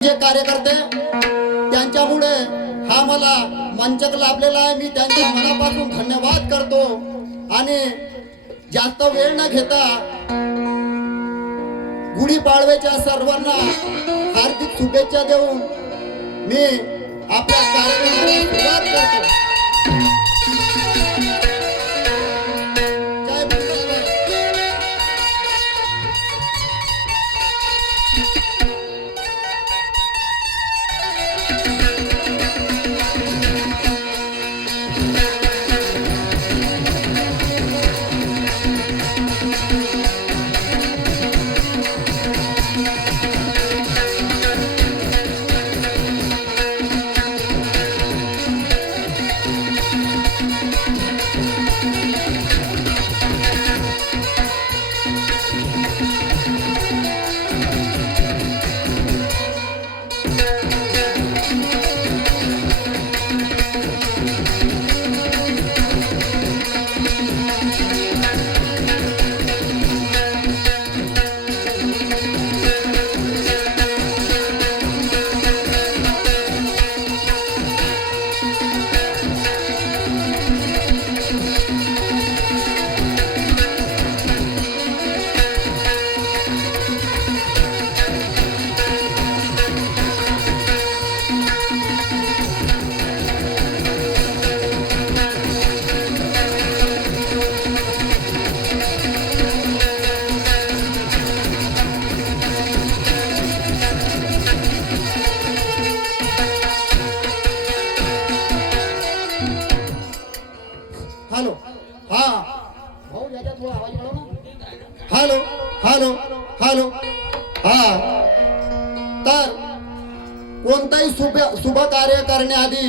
जे कार्यकर्ते त्यांच्यामुळे हा मला मंचक लाभलेला आहे। मी त्यांच्या मनापासून धन्यवाद करतो आणि जास्त वेळ न घेता गुढीपाडव्याच्या सर्वांना हार्दिक शुभेच्छा देऊन मी आपल्या कार्यक्रमाला सुरुवात करतो। हेलो हाँ भाऊ ज्यादा थोड़ा आवाज बढ़ाओ ना। हेलो हेलो हेलो हाँ तर कोणताही शुभ कार्य करण्याआधी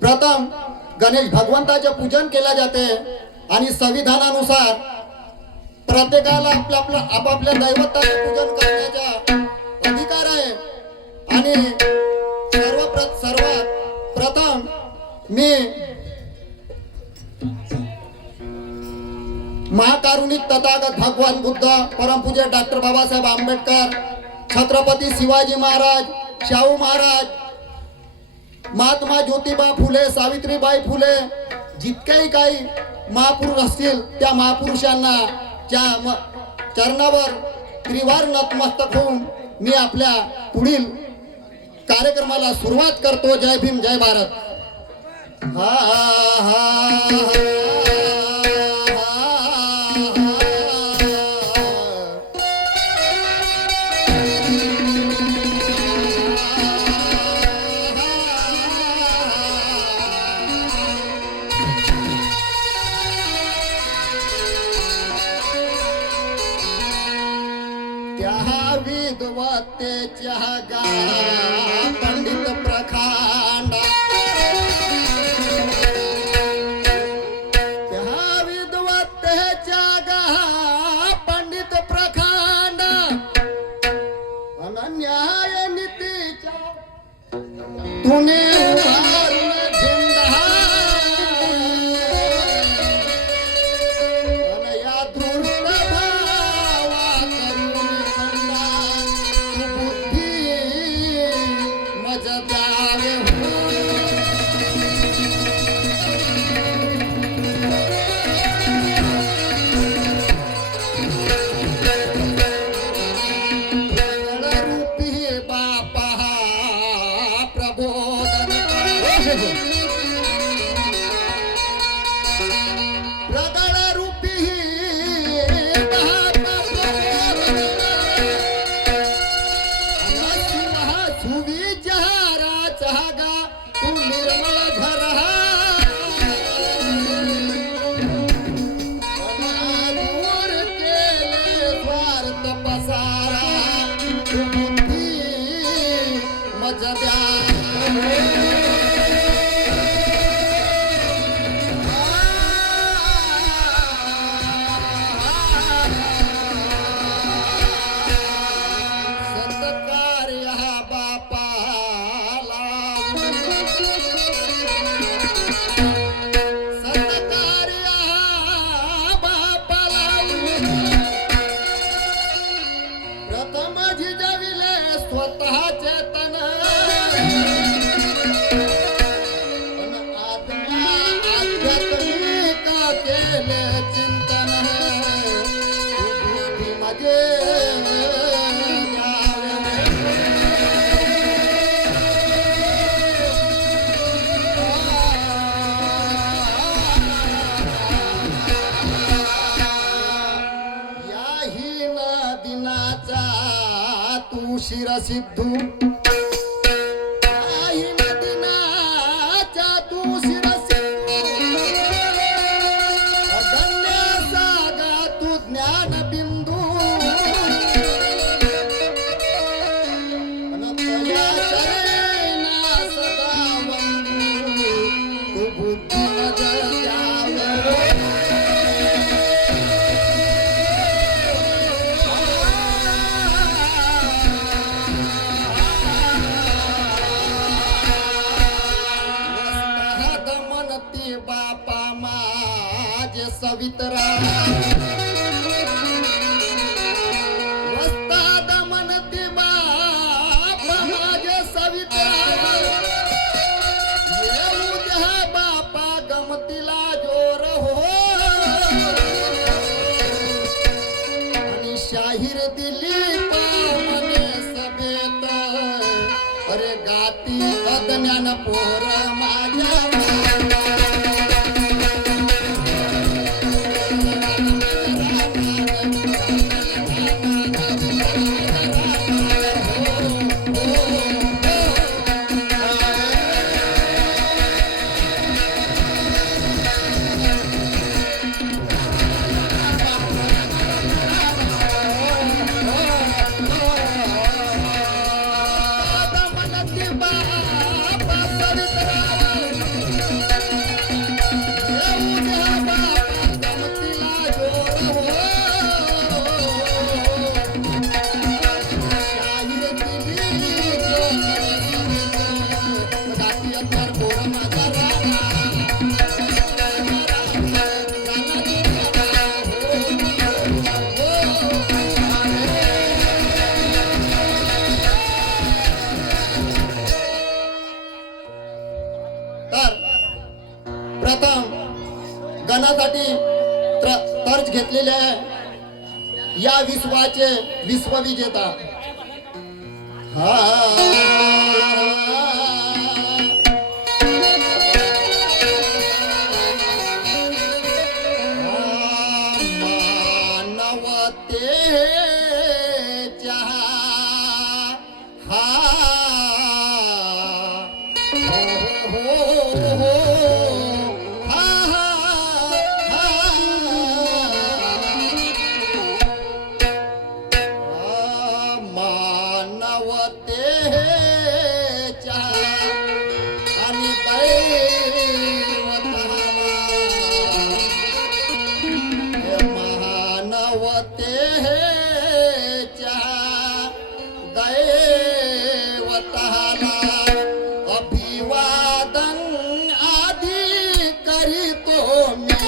प्रथम गणेश भगवंताचे पूजन केले जाते आणि संविधानानुसार प्रत्येकाला आपापल्या दैवताचे पूजन करण्याचा अधिकार आहे। आणि सर्वात प्रथम मी महाकारुणिक तथागत भगवान बुद्ध परमपूज्य डॉक्टर बाबासाहेब आंबेडकर छत्रपती शिवाजी महाराज शाहू महाराज महात्मा ज्योतिबा फुले सावित्रीबाई फुले जितकेही काही महापुरुष असतील त्या महापुरुषांना चरणावर त्रिवार नतमस्तक होऊन मी आपल्या पुढील कार्यक्रमाला सुरुवात करतो। जय भीम जय भारत। हा हा हा त्या विद्वतेच्या गा पंडित प्रखांड त्या विद्वतेच्या गा पंडित प्रखांड अनन्याय नीतीच्या तुने प्रथम जिजा तू शिरसिद्धू दिनाच्या तू शिरसिद्धू अगण्य सागा तू ज्ञानबिंदू अनंतया शरणा सदा वंदू तू बुद्धी नजर द्यावं बापा माझे सवितरा वस्ताद म्हणते बापा माझे सवितरा येऊ द्या बापा गमतीला जोर हो आणि शाहीर दिली पावने सभेत अरे गाती अज्ञान पोर माझ्या प्रथम गणासाठी तर्ज घेतलेल्या या विश्वाचे विश्वविजेता हा मानवतेच्या हा मानवतेच्या आणि महानवतेच्या दैवताला अभिवादन आधी करीतो मी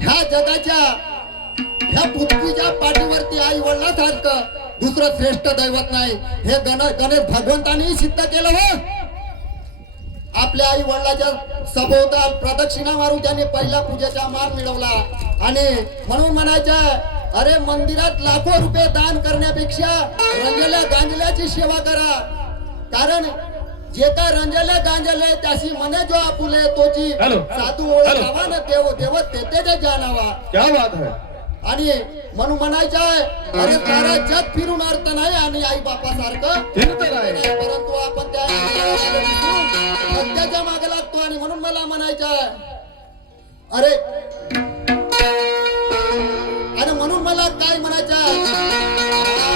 ह्या जगाच्या ह्या पृथ्वीच्या पाठीवरती आई वडिलांसारखं दुसरं श्रेष्ठ दैवत नाही हे गणेश भगवंतांनी सिद्ध केलं हो. आपल्या आई वडिलाच्या सभोवताल प्रदक्षिणा मारून त्यांनी पहिल्या पूजेचा मान मिळवला आणि म्हणून म्हणायचं अरे मंदिरात लाखो रुपये दान करण्यापेक्षा रंजल्या गांजल्याची सेवा करा. कारण जे काय रंजले गांजले त्याशी मने जो आपुले तोची साधू ओळखावा न देव देव तेथे जे जाणावा. क्या बात है. आणि म्हणून म्हणायचं आहे अरे सारा जग फिरून अर्थ नाही आणि आई बापा सारखं परंतु आपण त्या सत्याच्या मागे लागतो. आणि म्हणून मला म्हणायचं आहे अरे आणि म्हणून मला काय म्हणायचं आहे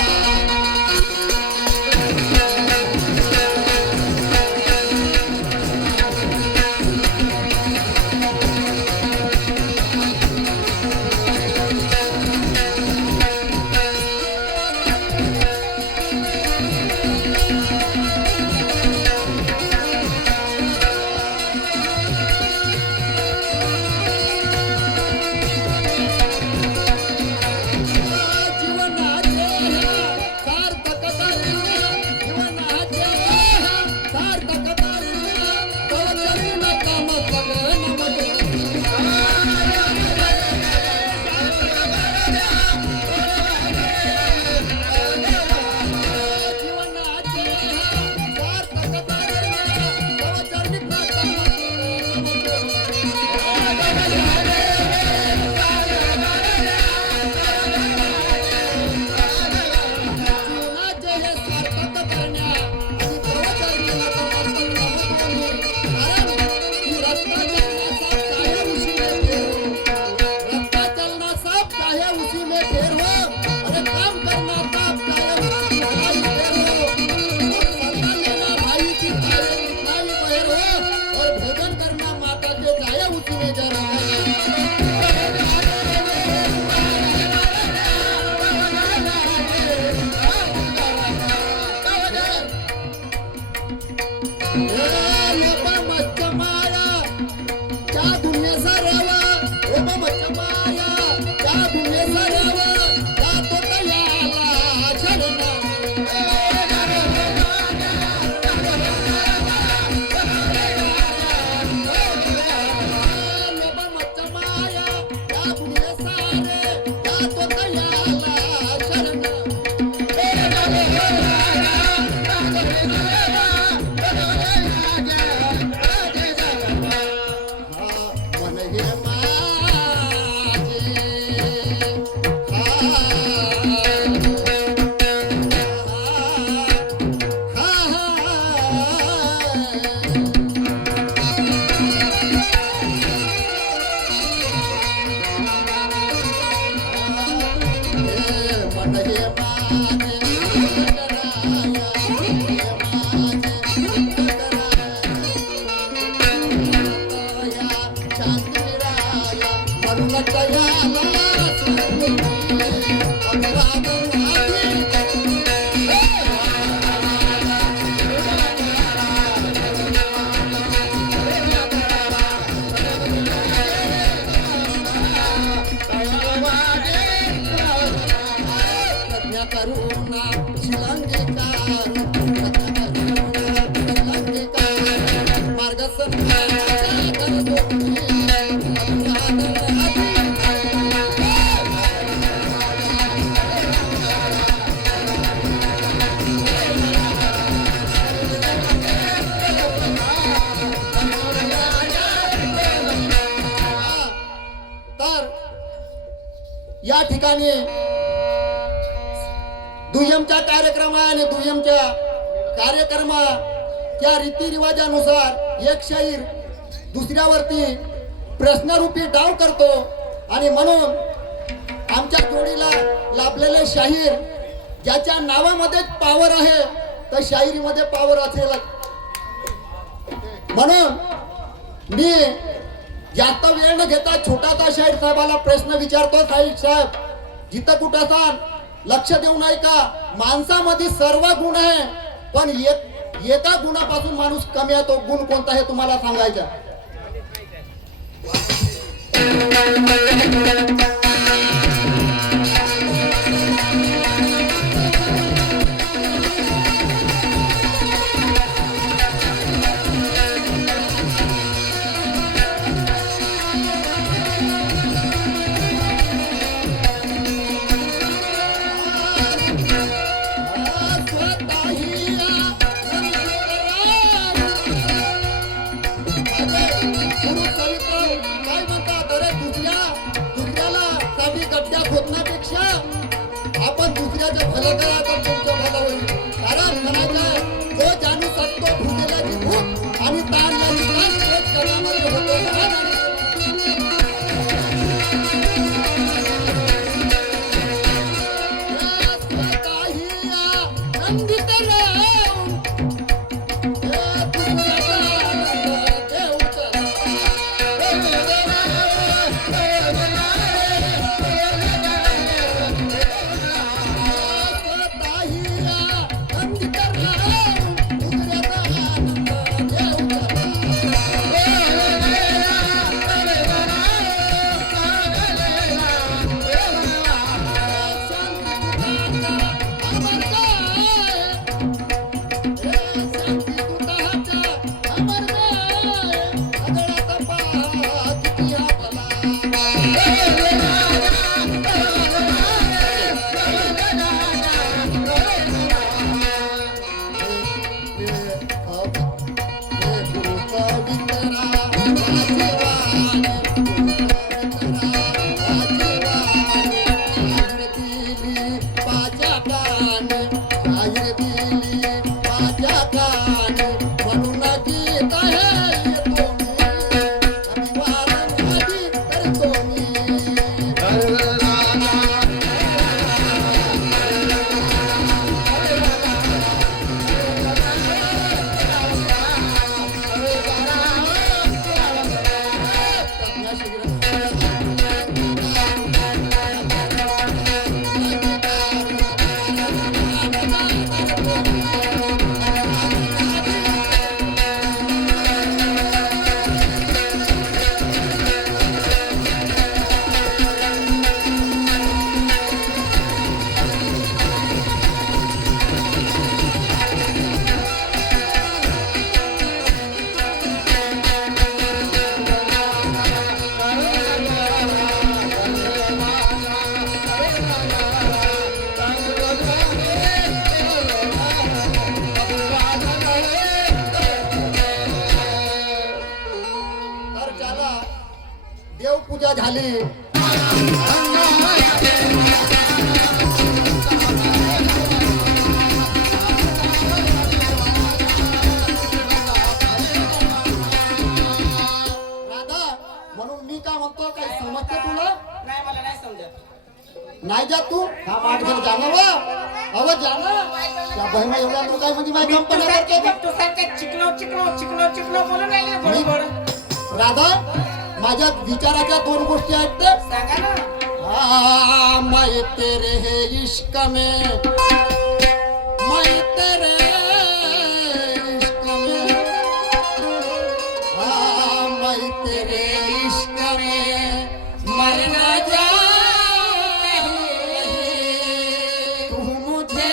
या ठिकाणी दुय्यमच्या कार्यक्रमाने दुय्यमच्या कार्यक्रमा त्या रीतिरिवाजानुसार एक शाहीर दुसऱ्यावरती प्रश्नरूपी डाव करतो आणि म्हणून आमच्या जोडीला लाभलेले शाहीर ज्याच्या नावामध्ये पावर आहे तर शायरीमध्ये पावर असेल. म्हणून मी जास्त वेळ न घेता छोटासा शाहीर साहेबाला प्रश्न विचारतो. साहेब जिथं कुठं असाल लक्ष देऊ नये का? माणसामध्ये सर्व गुण आहे पण एका गुणापासून माणूस कमी आहे. तो गुण कोणता हे तुम्हाला सांगायचा. खोदण्यापेक्षा आपण दुसऱ्याचं भलं करा तर तुमचं भलं होईल. कारण म्हणायचं जो जाणू शकतो भूकेल्याची भूक आणि ताणल्याची ताण तोच करामध्ये होतो. देवपूजा झाली. राधा म्हणून मी काय म्हणतो काही समजते तुला? नाही मला नाही समजत. नाही जात तू हा माठ घेऊन जाणं वा अव जाणं त्या बहिमा एवढ्या लोकांमध्ये माझी कंपनी तू सारखं चिकलो चिकलो चिकलो चिकलो बोलून राहिले बरोबर. राधा माझ्या विचाराच्या दोन गोष्टी आहेत ते सांगा ना. मैं तेरे है इश्क में मैं तेरे इश्क में मैं तेरे इश्क में मरना जाए तू मुझे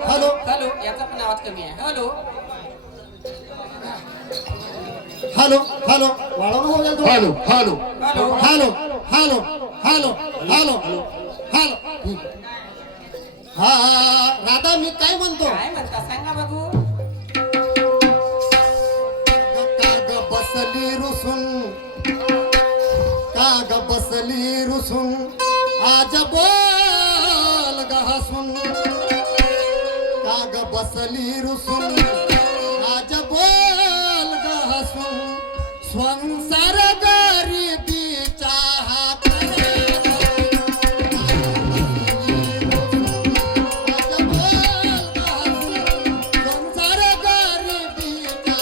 हॅलो हॅलो याचा पण आवाज कमी आहे. हॅलो हॅलो हॅलो वाढवणं होऊ जाईल थोडं. Hello hello hello hello hello hello hello hello हा राधा मी काय म्हणतो काय म्हणता सांगा बघू. काग बसली रुसून काग बसली रुसून आज बोल ग हसून काग बसली रुसून आज बोल ग हसून संसार गरिबीचा हात संसार गरिबीचा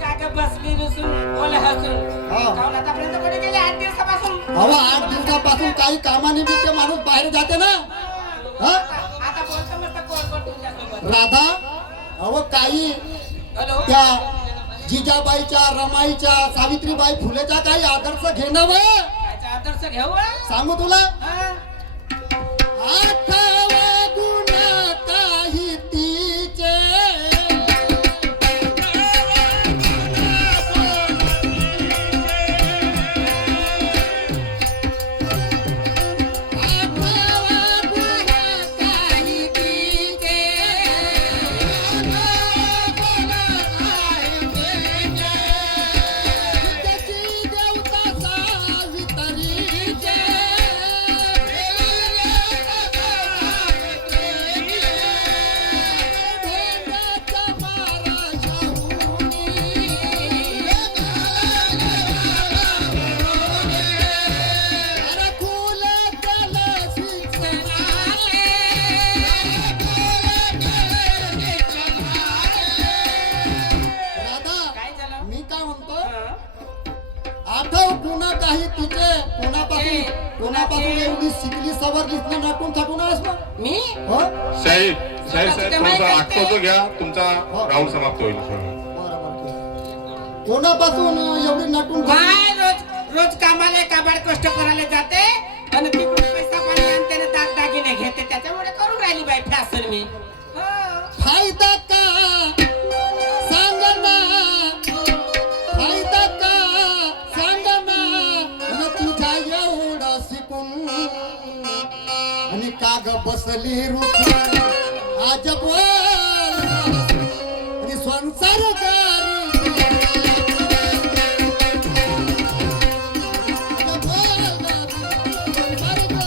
काय बसली रुसून ओले हसून. हा. जाऊन आतापर्यंत कुठे गेले 8 दिवसापासून. अहो 8 दिवसापासून काही कामानिमित्त माणूस बाहेर जाते ना हा आता बोलतो मस्त कोण कोण तुमच्यासोबत. राधा अहो काही हॅलो त्या जिजाबाईच्या रमाईच्या सावित्रीबाई फुलेच्या काही आदर्श घेणं वय याचा आदर्श घेऊ हा? सांगू तुला हा? आठवा गुण काही तिचे आठवा गुण काही तिचे त्याची देवता सावित्रीचे भेंड्याचा मारा राधा काय झालं? मी काय म्हणतो हा? आठव पुन्हा काही तिचे कोणापासून एवढी शिकली सवरलीस ना नटून थटून आहेस ना मी हो साहेब साहेब साहेब थोडासा आठवतो घ्या तुमचा राऊंड समाप्त होईल बरोबर ठीक. कोणापासून एवढी नटून थटून- माय रोज कामाला काबाड कष्ट करायला जाते आणि तिकडून पैसा पाणी आणते आणि दागदागिने घेते त्याच्यामुळे करून राहिली बाई फॅशन मी. हो. फायदा का सांग ना फायदा का सांग ना आणि तुझ्या एवढा शिकून आणि काग बसली रुसून आज बोल आणि संसार गरिबी. आज बोल संसार गरिबी.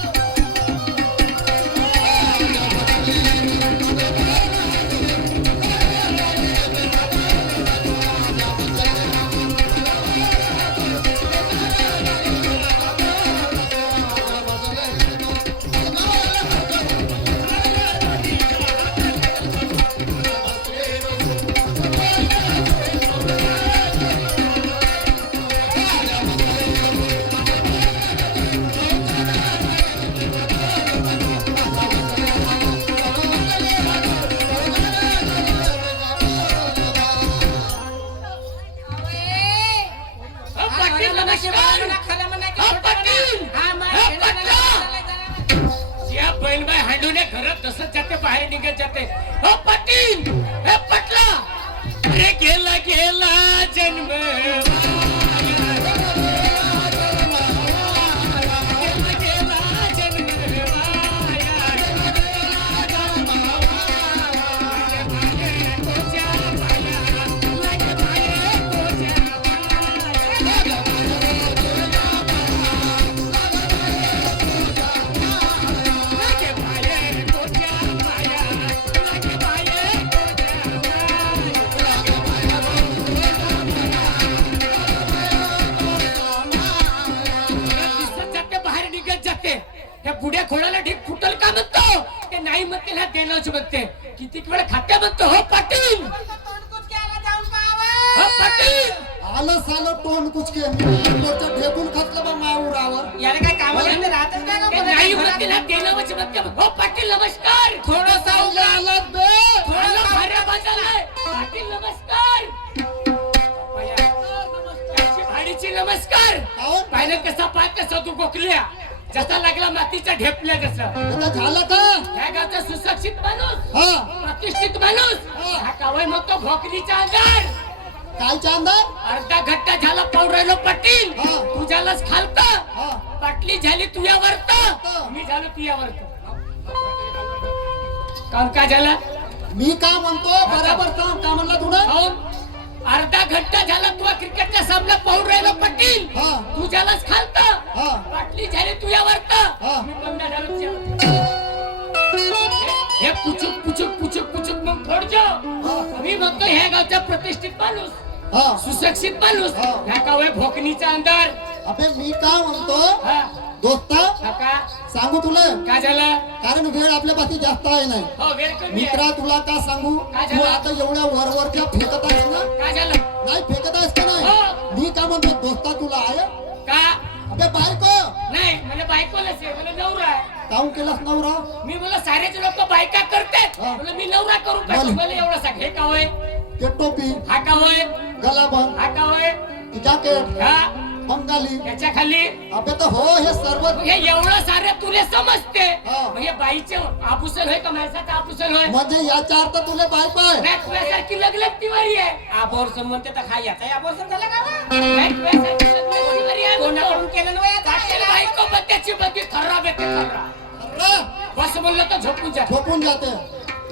मोरचं ढेकून खचलं बा माउरावर. याला काय कामाला येते राहतच नाही का ते कोणाच्या नाही घरात? होत ना गेलं म्हणजे म्हणते, हो पाटील नमस्कार. थोडंसं चांगले आलात बे. थोडं भाऱ्या बाजारलाय. पाटील नमस्कार. त्याची भाडीची नमस्कार. काहून? पाहिलं कसा पाय कसा तू गोखल्या जसा लागला मातीच्या ढेपल्या जसा. आता झालं का? या गावचा सुशिक्षित माणूस, हा प्रतिष्ठित माणूस, हा कावय मग तो भोकरीचा अंगार. काय चांदा? अर्धा घट्टा झाला पावरायलो पाटील. हा. तुझ्यालाच खालत. हा पाटली झाली तुझ्यावरत, मी झालो तुझ्यावरत. काम काय झालं? मी का म्हणतो बरोबर सांग का म्हणला तुला? काहून? अर्धा घंटा झाला तुला क्रिकेटचा सामना पाहून राहिलो पाटील. हा. तुझ्यालाच खालत. हा पाटली झाली तुझ्यावरत, हा. मी बंदा झालो तुझ्यावरत. हे पुचुक पुचुक पुचुक पुचुक मग थोडजो. मी म्हणतो ह्या गावचा प्रतिष्ठित माणूस, हा सुशिक्षित माणूस, हा. ह्या कावय भोकणीचा अंधार. अबे मी का म्हणतो हा. दोस्ता काका सांगू तुला काय झालं? कारण वेळ आपल्यापाशी जास्त आहे नाही. हो वेळ कमी आहे. मित्रा तुला का सांगू काय तू झालं? आता एवढ्या वरवरच्या फेकत आहेस ना? काय झालं? नाही फेकत आहेस का नाही? हो. मी का म्हणतो दोस्ता तुला आहे का अबे बायको नाही मला बायकोलाच आहे, मला नवरा आहे. काहून केलास नवरा? मी मला सारेच लोक बायका करतात, हा. मला मी नवरा करू का? बोल. मला एवढं सांग, हे का होय? ते टोपी हा का होय? गलाबंद हा का होय? जॅकेट हा बंगाली याच्या खाली अबे तर हो हे सर्व मग हे एवढं सारं तुला समजते. हा. मग हे बाईचे आभूषण होय का माणसाचं आभूषण होय? म्हणजे याच्या अर्थ तुला बायको आहे. नाही, तुझ्यासारखी लगलग तिवारी आहे. आबोर्सन म्हणते तर हा याचा आबोर्सन झालं का बा? नाही, तुझ्यासारखी लगलग तिवारी आहे. कोणाकडून केलं ना याचा? पाटील बायको पण त्याची बंदी खराब आहे, ते खराब. अरे, बस म्हणलं तर झोपून जा. झोपून जाते.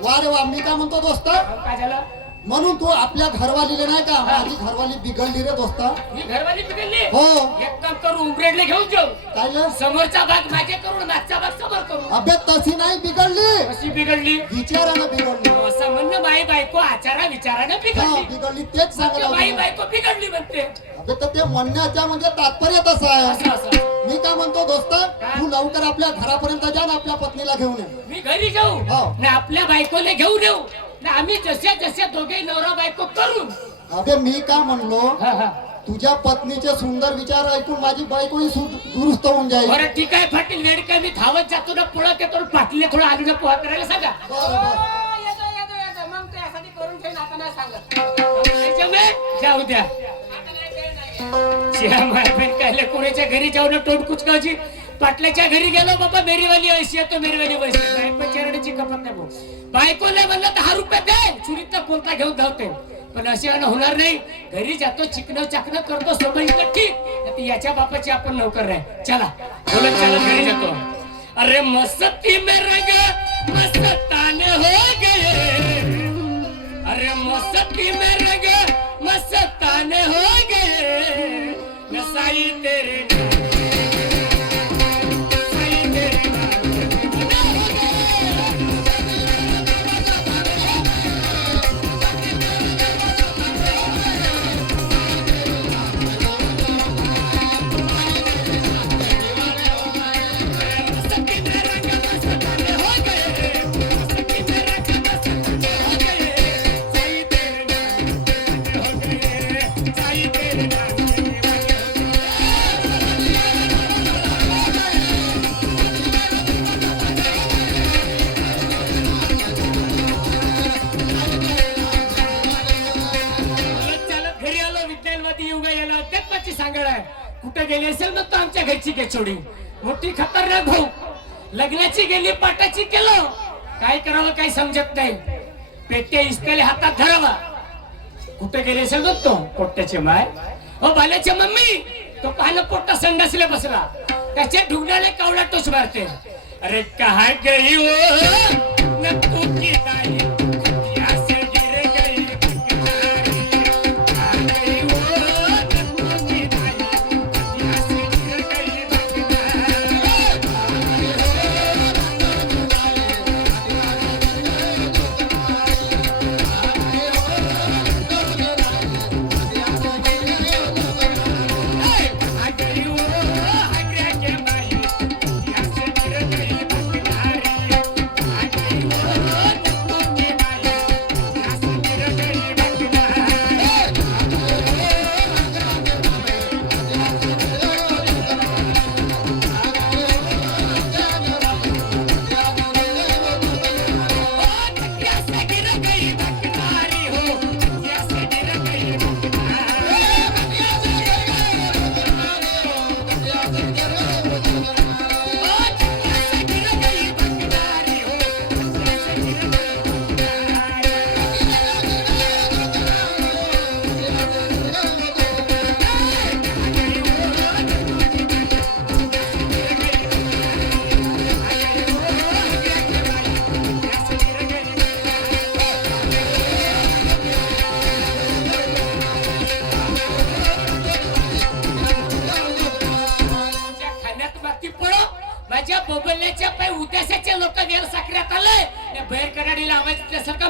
वा रे वा मी काय म्हणतो दोस्त काय झालं? म्हणून तू आपल्या घरवालीले नाही का माझी घरवाली बिघडली रे दोस्ता. मी घरवाली बिघडली. हो एक काम करू, उमरेडले घेऊन जाऊ. काय रे? समोरचा भाग माझे करून मागचा भाग समोर करू. अबे तशी नाही बिघडली कशी बिघडली? विचारानं बिघडली. असं म्हणणं बाई बायको आचारा विचारानं हा बिघडली. बिघडली तेच सांगत ते बाई होतो. बायको बिघडली म्हणते. अबे तर ते म्हणण्याच्या म्हणजे तात्पर्य तसं आहे. असं असं मी काय म्हणतो दोस्त तू लवकर आपल्या घरापर्यंत जा ना आपल्या पत्नीला घेऊन ये. मी घरी जाऊ हो. ना आपल्या बायकोला घेऊन येऊ ना आम्ही जसे जसे दोघे नवरा बायको करून. अबे मी काय म्हणलो हा, हा. तुझ्या पत्नीचे सुंदर विचार ऐकून माझी बायकोही दुरुस्त होऊन जाईल. बरं ठीक आहे पाटील वेडका मी धावत जातो ना पळत येतो ना पाटले थोडं आलू ना पोहा करायला सांगा. बरोबर. येतो येतो येतो मग त्यासाठी करून ठेवून आता नाही सांगत. नाही जमेल? जाऊ द्या. आता नाही वेळ नाही. शिया मारपेट कायले कोणाच्या घरी जाऊ ना तोंड कुचकावची. पाटल्याच्या घरी गेलो बाबा मेरीवाली अशी येतो मेरीवाली वैशी बायको चेरडीची कपत नाही भाऊ. बायकोला म्हणलं 10 रुपये दे चुरीतला कोणता घेऊन धावते पण असे होणार नाही. घरी जातो चिकन चाकणं करतो सोबत ठीक आता याच्या बापाची आपण नोकर आहे. चला बोलत चालत घरी जातो. अरे मस्ती में रंग मस्ताने हो गए. अरे मस्ती में रंग मस्ताने हो गए. नसाई तेरे सांगड आहे. कुठे गेली असेल मग तो आमच्या घरची केचोडी मोठी खतरनाक भाऊ. लग्नाची गेली पाटाची केलं काय करावं काही समजत नाही. पेट्या इस्त्याले हातात धरावा. कुठे गेली असेल मग तो पोट्ट्याचे माय हो बाल्याच्या मम्मी तो पाहणं पोट्टा संडासले बसला त्याचे ढुंगणाले कावडा टोच मारते. अरे कहा गई वो न तू की नाही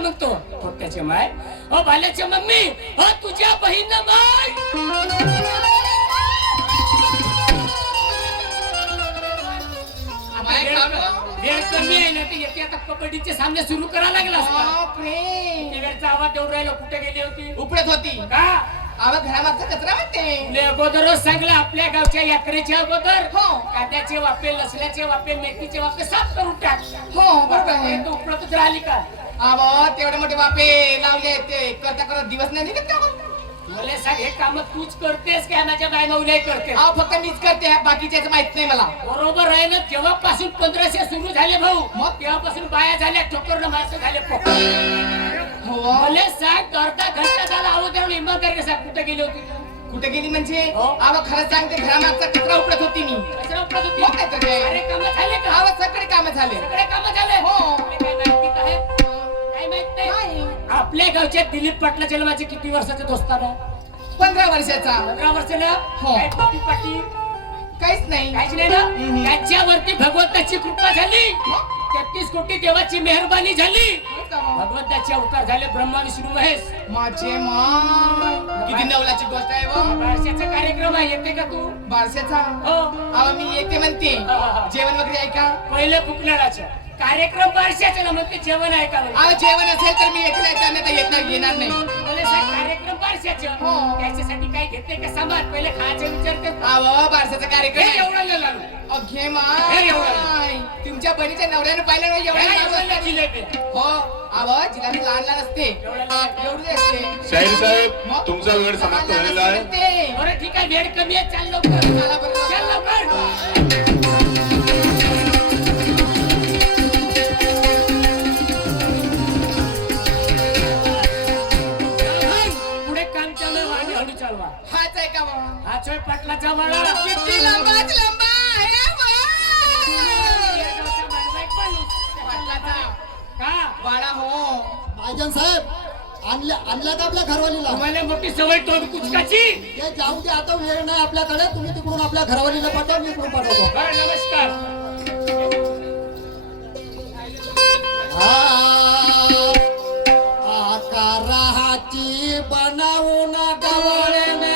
म्हणतो पोट्याचे माय हो बाल्याच्या मम्मी हो तुझ्या बहीण माय माय खालो. वेळ कमी आहे ना ते येते आता कबड्डीचे सामने सुरू करायला लागला असता बापरे. वेळचा आवाज देऊन राहिला कुठे गेली होती उपडत होती. का आवा घरामागचा कचरा म्हणते. तुले अगोदरच सांगलं आपल्या गावच्या यात्रेच्या अगोदर हो. कांद्याचे वाफे लसण्याचे वाफे मेथीचे वाफे साफ करून टाक हो बरोबर आहे. तू उपलब्धच राहिली का आवा तेवढे मोठे बापे लावले ते करता करत दिवस नाही निघत का मग? मला सांग हे काम तूच करतेस का माझ्या बाय माऊल्या करते अहो फक्त मीच करते बाकीच्याच माहित नाही मला. बरोबर आहे ना जेव्हापासून 1500 सुरू झाले भाऊ मग तेव्हापासून बाया झाल्या ठोकर माणसं झाले हो. मला सांग अर्धा घंटा झाला अगोदर इमानदारी सांग कुठे गेली होती तू? कुठे गेली म्हणजे हो. आवा खरं सांगते घरामागचा कचरा उपडत होती मी. कचरा उपडत होती? हो काय तर काय? अरे काम झाले का आवा सगळे काम झाले. सगळे काम झाले हो. तुला काय माहिती का आहे? काय माहित नाही नाही. आपल्या गावच्या दिलीप पाटला जन्माचे किती वर्षाचे दोस्ताना 15 15 वर्षाचा. वर्षाला हो. काय पोटी पाटी काहीच नाही. काहीच नाही ना त्याच्यावरती भगवंताची कृपा झाली 33 कोटी देवाची मेहरबानी झाली भगवंताचे अवतार झाले ब्रह्मा विष्णू महेश माझे माय किती नवलाची गोष्ट आहे व. बारशाचा कार्यक्रम आहे येते का तू बारशाचा. हो आवा मी येते म्हणते. हा. जेवण वगैरे आहे का? पहिले फुकणाराचं कार्यक्रम बारशाचा ना म्हणते जेवण आहे का म्हणते. आवा जेवण असेल तर मी येते नाही तर येणार नाही. मला सांग कार्यक्रम बारशाचं हो. त्याच्यासाठी काय घेते का सामान पहिले खायचं विचारते आवा बारशाचा कार्यक्रम हे आहे. एवढं लागलो अघे हे माय एवढं. तुमच्या बहिणीच्या नवऱ्यानं पाहिलं ना एवढ्या जिलेबी हो आवा जिलाबी लहान लहान असते एवढी असते. शाहीर साहेब मग? तुमचा वेळ समाप्त झालेला आहे ते. बरं ठीक आहे वेळ कमी आहे चाल लवकर चला बरं. चल लवकर पुढे काम चालू आहे आणि हळू चालवा हाच आहे का वा? हा छोय पाटलाचा वाडा किती लंबाच लंबा आहे वा. पाटलाचा का वाडा हो. महाजन साहेब आणल्या का आपल्या घरवालीला तुम्हाला मोठी सवय तोंड कुचकाची ते जाऊ दे आता वेळ नाही आपल्याकडे तुम्ही तिकडून आपल्या घरवालीला पाठवा मी इकडून पाठवतो बरं नमस्कार आकाराची बनवून गवळणे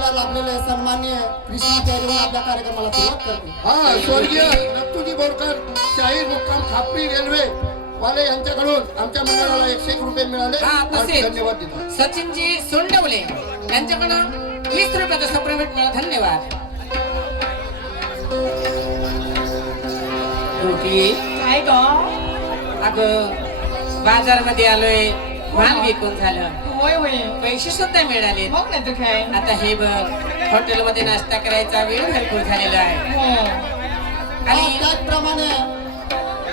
पातळीला लाभलेले सन्मान्य कृष्णा त्याजवळ आपल्या कार्यक्रमाला सुरुवात करते. हा स्वर्गीय नत्तूजी बोरकर शाहीर मुक्काम खापरी रेल्वे वाले यांच्याकडून आमच्या मंडळाला 101 रुपये मिळाले. हा, तसेच. धन्यवाद देतो. सचिनजी सोंडवले यांच्याकडून 20 रुपयाचा सप्रेमेंट मिळाला. धन्यवाद. रोटी काय ग अगं बाजारमध्ये आलोय, माल विकून झालं, होय होय पैसे सुद्धा मिळाले. मग नाही तर काय आता हे बघ, हॉटेलमध्ये नाश्ता करायचा वेळ भरपूर झालेला आहे. हो. आणि त्याचप्रमाणे